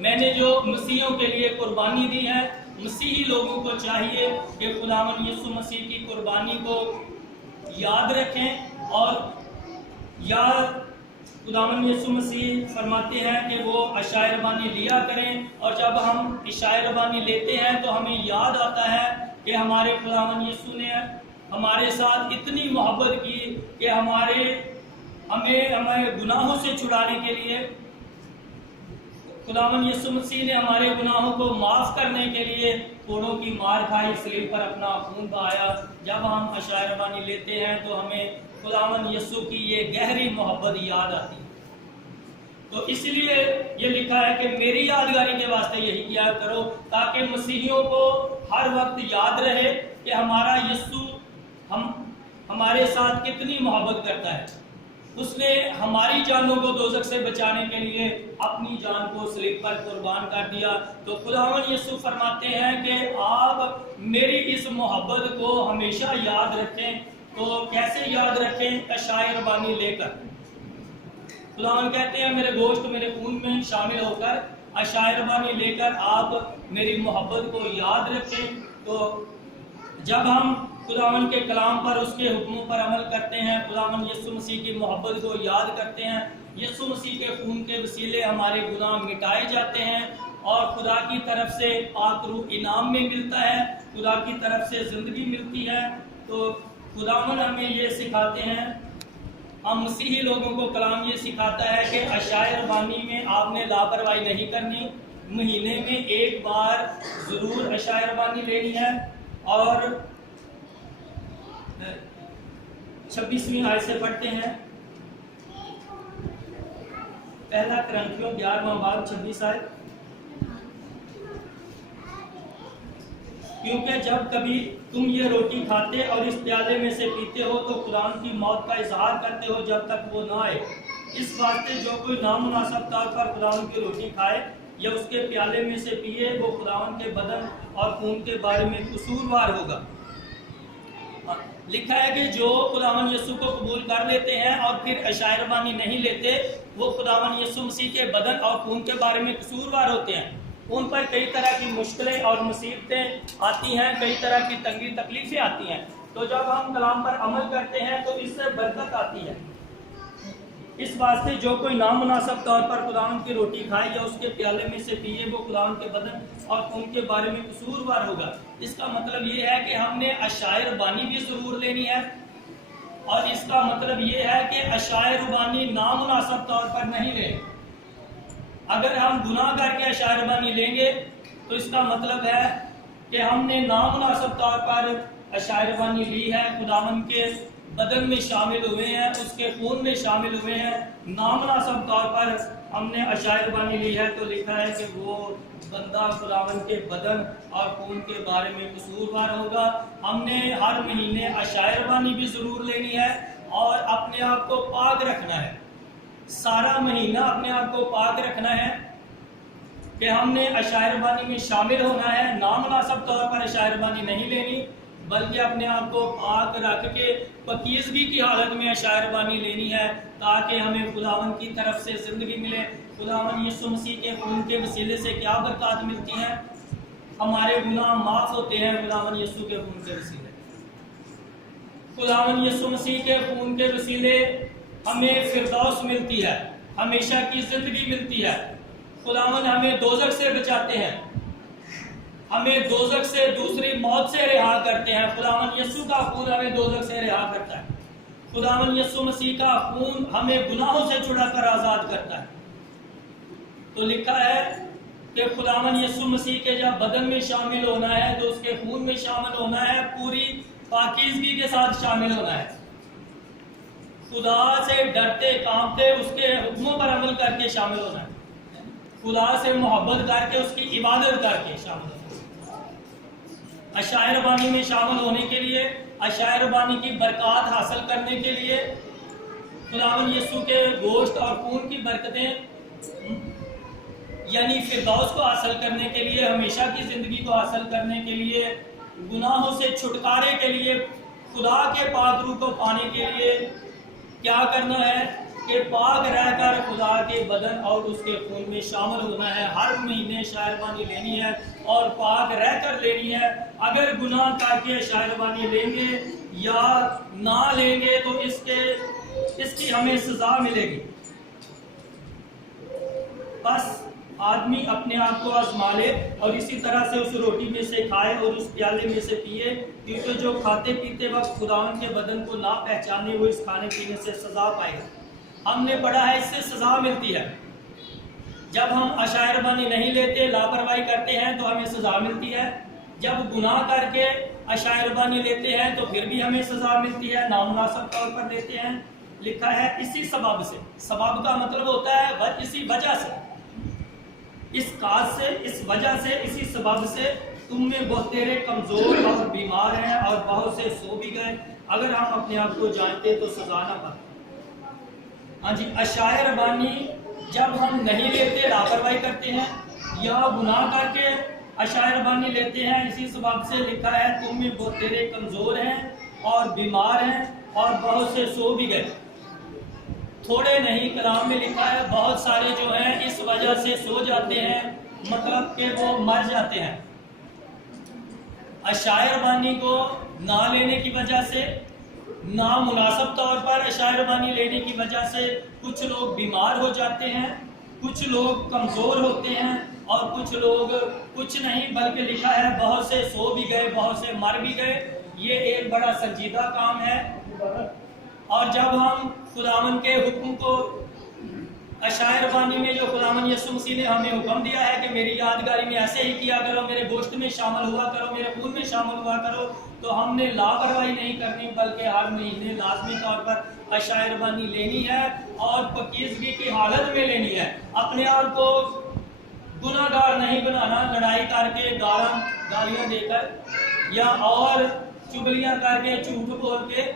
میں نے جو مسیحیوں کے لیے قربانی دی ہے، مسیحی لوگوں کو چاہیے کہ خداوند یسوع مسیح کی قربانی کو یاد رکھیں اور خداوند یسوع مسیح فرماتے ہیں کہ وہ عشاء ربانی لیا کریں، اور جب ہم عشاء ربانی لیتے ہیں تو ہمیں یاد آتا ہے کہ ہمارے خداوند یسوع نے ہمارے ساتھ اتنی محبت کی کہ ہمیں گناہوں سے چھڑانے کے لیے خداوند یسوع مسیح نے ہمارے گناہوں کو معاف کرنے کے لیے کوڑوں کی مار کھائی، صلیب پر اپنا خون بہایا۔ جب ہم عشاء ربانی لیتے ہیں تو ہمیں خداوند یسوع کی یہ گہری محبت یاد آتی ہے۔ تو اس لیے یہ لکھا ہے کہ میری یادگاری کے واسطے یہی کیا کرو، تاکہ مسیحیوں کو ہر وقت یاد رہے کہ ہمارا یسوع ہمارے ساتھ کتنی محبت کرتا ہے۔ اس نے ہماری جانوں کو دوزخ سے بچانے کے لیے اپنی جان کو صلیب پر قربان کر دیا۔ تو خداوند یسوع فرماتے ہیں کہ آپ میری اس محبت کو ہمیشہ یاد رکھیں۔ تو کیسے یاد رکھیں؟ عشاء ربانی لے کر۔ خداوند کہتے ہیں میرے گوشت میرے خون میں شامل ہو کر عشاء ربانی لے کر آپ میری محبت کو یاد رکھیں۔ تو جب ہم خداوند کے کلام پر، اس کے حکموں پر عمل کرتے ہیں، خداوند یسوع مسیح کی محبت کو یاد کرتے ہیں، یسوع مسیح کے خون کے وسیلے ہمارے گناہ مٹائے جاتے ہیں اور خدا کی طرف سے پاک روح انعام میں ملتا ہے، خدا کی طرف سے زندگی ملتی ہے۔ تو خداوند ہمیں یہ سکھاتے ہیں، ہم مسیحی لوگوں کو کلام یہ سکھاتا ہے کہ عشاء ربانی میں آپ نے لاپرواہی نہیں کرنی، مہینے میں ایک بار ضرور عشاء ربانی لینی ہے۔ اور 26ویں آیت سے پڑھتے ہیں، پہلا کرنتھیوں 11واں باب 26 آیت۔ کیونکہ جب کبھی تم یہ روٹی کھاتے اور اس پیالے میں سے پیتے ہو تو خداوند کی موت کا اظہار کرتے ہو جب تک وہ نہ آئے۔ اس واسطے جو کوئی نامناسب طور پر خداوند کی روٹی کھائے یا اس کے پیالے میں سے پیے، وہ خداوند کے بدن اور خون کے بارے میں قصوروار ہوگا۔ لکھا ہے کہ جو خداوند یسوع کو قبول کر لیتے ہیں اور پھر عشاء ربانی نہیں لیتے، وہ خداوند یسوع مسیح کے بدن اور خون کے بارے میں قصوروار ہوتے ہیں۔ ان پر کئی طرح کی مشکلیں اور مصیبتیں آتی ہیں، کئی طرح کی تنگی تکلیفیں آتی ہیں۔ تو جب ہم کلام پر عمل کرتے ہیں تو اس سے برکت آتی ہے۔ اس واسطے جو کوئی نامناسب طور پر خداوند کی روٹی کھائے یا اس کے پیالے میں سے پیے، وہ خداوند کے بدن اور خون کے بارے میں قصوروار ہوگا۔ اس کا مطلب یہ ہے کہ ہم نے عشاء ربانی بھی ضرور لینی ہے، اور اس کا مطلب یہ ہے کہ عشاء ربانی نامناسب طور پر نہیں لیں۔ اگر ہم گناہ کر کے عشاء ربانی لیں گے تو اس کا مطلب ہے کہ ہم نے نامناسب طور پر عشاء ربانی لی ہے، خداوند کے بدن میں شامل ہوئے ہیں، اس کے خون میں شامل ہوئے ہیں، نامناسب طور پر ہم نے عشاء ربانی لی ہے۔ تو لکھا ہے کہ وہ بندہ خداوند کے بدن اور خون کے بارے میں قصوروار ہوگا۔ ہم نے ہر مہینے عشاء ربانی بھی ضرور لینی ہے اور اپنے آپ کو پاک رکھنا ہے، سارا مہینہ اپنے آپ کو پاک رکھنا ہے کہ ہم نے عشاء ربانی میں شامل ہونا ہے۔ نامناسب طور پر عشاء ربانی نہیں لینی، بلکہ اپنے آپ کو پاک رکھ کے پاکیزگی کی حالت میں عشاء ربانی لینی ہے، تاکہ ہمیں خداوند کی طرف سے زندگی ملے۔ خداوند یسوع مسیح کے خون کے وسیلے سے کیا برکات ملتی ہیں؟ ہمارے گناہ معاف ہوتے ہیں خداوند یسوع کے خون کے وسیلے۔ خداوند یسوع مسیح کے خون کے وسیلے ہمیں فردوس ملتی ہے، ہمیشہ کی زندگی ملتی ہے۔ خداوند ہمیں دوزخ سے بچاتے ہیں، ہمیں دوزخ سے، دوسری موت سے رہا کرتے ہیں۔ خداوند یسوع کا خون ہمیں دوزخ سے رہا کرتا ہے۔ خداوند یسوع مسیح کا خون ہمیں گناہوں سے چھڑا کر آزاد کرتا ہے۔ تو لکھا ہے کہ خداوند یسوع مسیح کے جب بدن میں شامل ہونا ہے تو اس کے خون میں شامل ہونا ہے، پوری پاکیزگی کے ساتھ شامل ہونا ہے، خدا سے ڈرتے کانپتے اس کے حکموں پر عمل کر کے شامل ہونا ہے، خدا سے محبت کر کے اس کی عبادت کر کے شامل ہونا ہے۔ عشاء ربانی میں شامل ہونے کے لیے، عشاء ربانی کی برکات حاصل کرنے کے لیے، خداوند یسوع کے گوشت اور خون کی برکتیں یعنی فردوس کو حاصل کرنے کے لیے، ہمیشہ کی زندگی کو حاصل کرنے کے لیے، گناہوں سے چھٹکارے کے لیے، خدا کے پاک روح کو پانے کے لیے کیا کرنا ہے کہ پاک رہ کر خدا کے بدن اور اس کے خون میں شامل ہونا ہے، ہر مہینے شاعربانی لینی ہے اور پاک رہ کر لینی ہے۔ اگر گناہ کر کے شاعربانی لیں گے یا نہ لیں گے تو اس کی ہمیں سزا ملے گی۔ بس آدمی اپنے آپ کو آزما لے اور اسی طرح سے اس روٹی میں سے کھائے اور اس پیالے میں سے پیے، کیونکہ جو کھاتے پیتے وقت خداوند کے بدن کو نہ پہچانے وہ اس کھانے پینے سے سزا پائے گا۔ ہم نے پڑھا ہے اس سے سزا ملتی ہے۔ جب ہم عشائربانی نہیں لیتے، لاپرواہی کرتے ہیں تو ہمیں سزا ملتی ہے۔ جب گناہ کر کے عشائربانی لیتے ہیں تو پھر بھی ہمیں سزا ملتی ہے، نامناسب طور پر لیتے ہیں۔ لکھا ہے اسی سبب سے، سبب کا مطلب ہوتا ہے اسی وجہ سے، اس کاز سے، اس وجہ سے، اسی سبب سے تم میں بہت تیرے کمزور اور بیمار ہیں اور بہت سے سو بھی گئے۔ اگر ہم اپنے آپ کو جانتے تو سزا نہ پاتے۔ ہاں جی، عشائربانی جب ہم نہیں لیتے، لاپرواہی کرتے ہیں یا گناہ کر کے عشائربانی لیتے ہیں، اسی سبب سے لکھا ہے تم میں بہت تیرے کمزور ہیں اور بیمار ہیں اور بہت سے سو بھی گئے۔ تھوڑے نہیں، کلام میں لکھا ہے بہت سارے جو ہیں اس وجہ سے سو جاتے ہیں، مطلب کہ وہ مر جاتے ہیں۔ عشائربانی کو نہ لینے کی وجہ سے، نامناسب طور پر عشائربانی لینے کی وجہ سے کچھ لوگ بیمار ہو جاتے ہیں، کچھ لوگ کمزور ہوتے ہیں اور کچھ لوگ کچھ نہیں بلکہ لکھا ہے بہت سے سو بھی گئے، بہت سے مر بھی گئے۔ یہ ایک بڑا سنجیدہ کام ہے۔ اور جب ہم خداوند کے حکم کو، عشائربانی میں جو خداوند یسوع مسیح نے ہمیں حکم دیا ہے کہ میری یادگاری میں ایسے ہی کیا کرو، میرے گوشت میں شامل ہوا کرو، میرے خون میں شامل ہوا کرو، تو ہم نے لاپرواہی نہیں کرنی بلکہ ہر مہینے لازمی طور پر عشائربانی لینی ہے اور پاکیزگی کی حالت میں لینی ہے۔ اپنے آپ کو گناہ گار نہیں بنانا، لڑائی کر کے، گالیاں دے کر یا اور چگلیاں کر کے، جھوٹ بول کے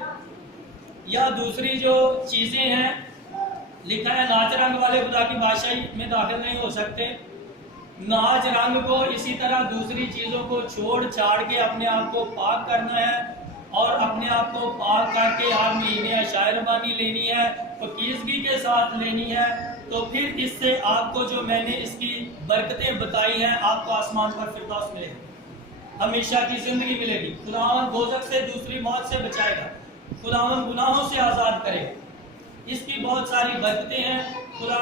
یا دوسری جو چیزیں ہیں۔ لکھا ہے ناچ رنگ والے خدا کی بادشاہی میں داخل نہیں ہو سکتے۔ ناچ رنگ کو، اسی طرح دوسری چیزوں کو چھوڑ چھاڑ کے اپنے آپ کو پاک کرنا ہے اور اپنے آپ کو پاک کر کے ہر مہینے عشائربانی لینی ہے، پاکیزگی کے ساتھ لینی ہے۔ تو پھر اس سے آپ کو جو میں نے اس کی برکتیں بتائی ہیں، آپ کو آسمان پر فردوس ملے گا، ہمیشہ کی زندگی ملے گی۔ خداوند دوزخ سے، دوسری موت سے بچائے گا، خداوند گناہوں سے آزاد کرے گا۔ اس کی بہت ساری برکتیں ہیں۔ خدا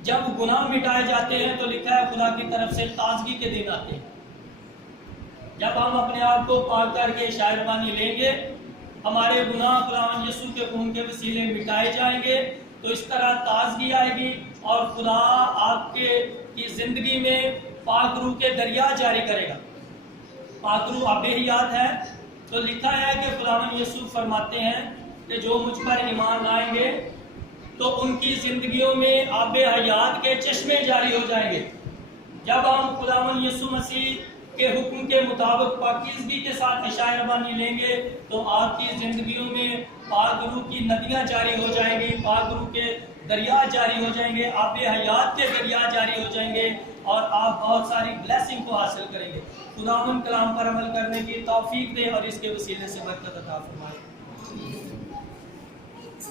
جب گناہ مٹائے جاتے ہیں تو لکھا ہے خدا کی طرف سے تازگی کے دن آتے ہیں۔ جب ہم اپنے آپ کو پاک کر کے عشائربانی لیں گے، ہمارے گناہ خداوند یسوع کے خون کے وسیلے مٹائے جائیں گے، تو اس طرح تازگی آئے گی اور خدا آپ کی زندگی میں پاک روح کے دریا جاری کرے گا۔ پاک روح آب حیات ہے، تو لکھا ہے کہ خداوند یسوع فرماتے ہیں کہ جو مجھ پر ایمان لائیں گے تو ان کی زندگیوں میں آب حیات کے چشمے جاری ہو جائیں گے۔ جب ہم خداوند یسوع مسیح کے حکم کے مطابق پاکیزگی کے ساتھ عشائربانی لیں گے تو آپ کی زندگیوں میں پاک روح کی ندیاں جاری ہو جائیں گی، پاک روح کے دریا جاری ہو جائیں گے، آب حیات کے دریا جاری ہو جائیں گے اور آپ بہت ساری بلیسنگ کو حاصل کریں گے۔ خداوند کلام پر عمل کرنے کی توفیق دے اور اس کے وسیلے سے برکت عطا فرمائے۔